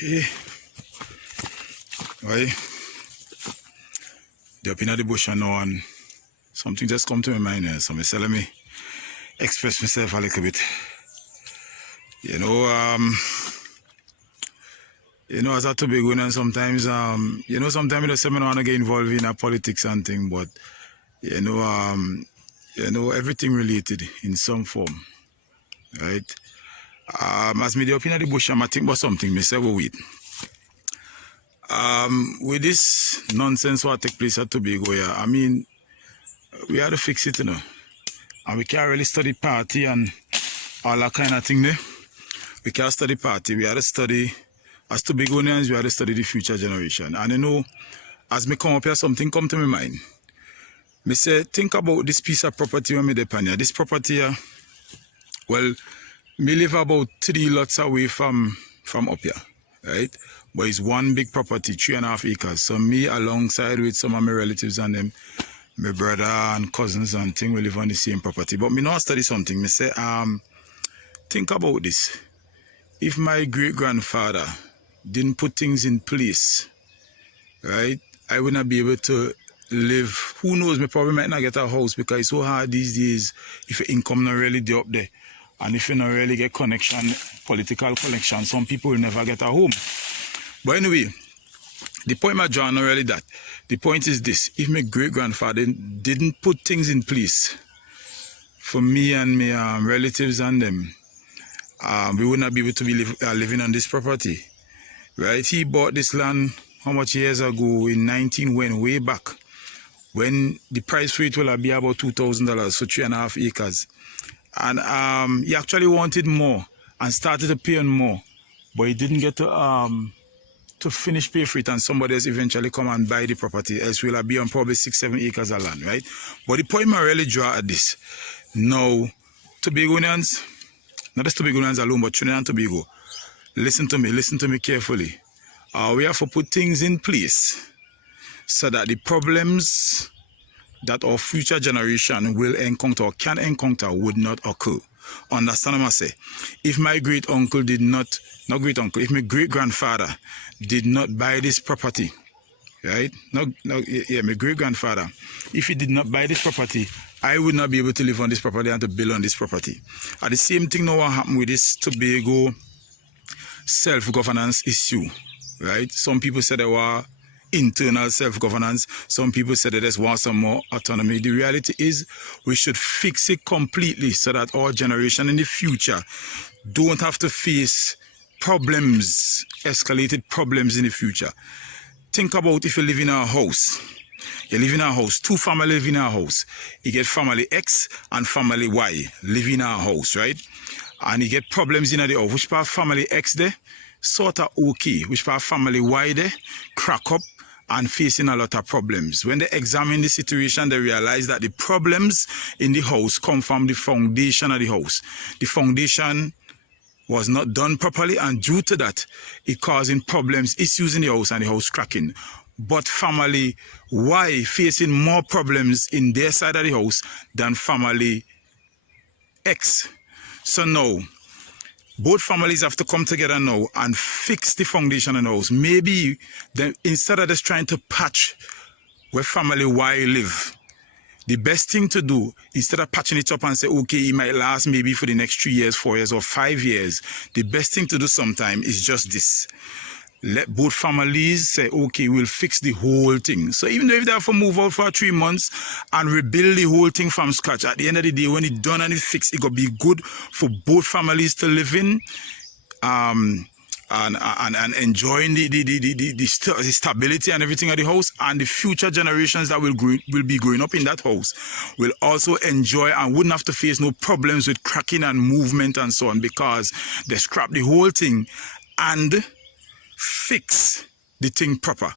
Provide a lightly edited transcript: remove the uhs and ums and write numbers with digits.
Hey. Why? They're up in the bush and now, and something just come to my mind here. So let me express myself a little bit. You know, as a Tobagoan, sometimes, sometimes you don't say I don't want to get involved in politics and thing, but everything related in some form, right? As me up in the bush, I'm thinking about something. Me say, well, wait. With this nonsense what take place at Tobago, yeah, I mean, we have to fix it, and we can't really study party and all that kind of thing there. We can't study party. We have to study, as Tobagonians, we have to study the future generation. And as me come up here, something come to my mind. Me say, think about this piece of property when me depend here. This property here, well, me live about 3 lots away from up here, right? But it's one big property, 3.5 acres. So me alongside with some of my relatives and them, my brother and cousins and thing, we live on the same property. But me now study something. Me say, think about this. If my great-grandfather didn't put things in place, right, I would not be able to live. Who knows, me probably might not get a house because it's so hard these days if your income not really there up there. And if you not really get connection, political connection, some people will never get a home. But anyway, the point I'm drawing not really that. The point is this: if my great-grandfather didn't put things in place for me and my relatives and them, we would not be able to be living on this property, right? He bought this land how much years ago in 19 when way back when the price for it will be about $2,000, so 3.5 acres. And he actually wanted more and started to pay on more, but he didn't get to finish pay for it, and somebody else eventually come and buy the property, else will be on probably 6-7 acres of land, right? But the point I really draw at this, now, Tobagonians, not just Tobagonians alone, but Trinidad and Tobago, listen to me carefully. We have to put things in place so that the problems that our future generation will encounter or can encounter would not occur. Understand what I say? If my great-uncle did not great-uncle, if my great-grandfather did not buy this property, right? My great-grandfather, if he did not buy this property, I would not be able to live on this property and to build on this property. And the same thing now what happened with this Tobago self-governance issue, right? Some people said there were internal self-governance. Some people said they just want some more autonomy. The reality is we should fix it completely so that our generation in the future don't have to face problems, escalated problems in the future. Think about if you live in a house. You live in a house, 2 families live in a house. You get family X and family Y live in a house, right? And you get problems in the house. Which part of family X there? Sort of okay. Which part of family Y there? Crack up and facing a lot of problems. When they examine the situation, they realize that the problems in the house come from the foundation of the house. The foundation was not done properly, and due to that, it causing problems, issues in the house and the house cracking. But family Y facing more problems in their side of the house than family X. So now, both families have to come together now and fix the foundation in the house. Maybe then, instead of just trying to patch where family Y live, the best thing to do, instead of patching it up and say, okay, it might last maybe for the next 3 years, 4 years, or 5 years, the best thing to do sometime is just this. Let both families say, okay, we'll fix the whole thing. So even though if they have to move out for 3 months and rebuild the whole thing from scratch, at the end of the day, when it's done and it's fixed, it gonna be good for both families to live in and enjoying the stability and everything of the house, and the future generations that will be growing up in that house will also enjoy and wouldn't have to face no problems with cracking and movement and so on, because they scrap the whole thing and fix the thing proper.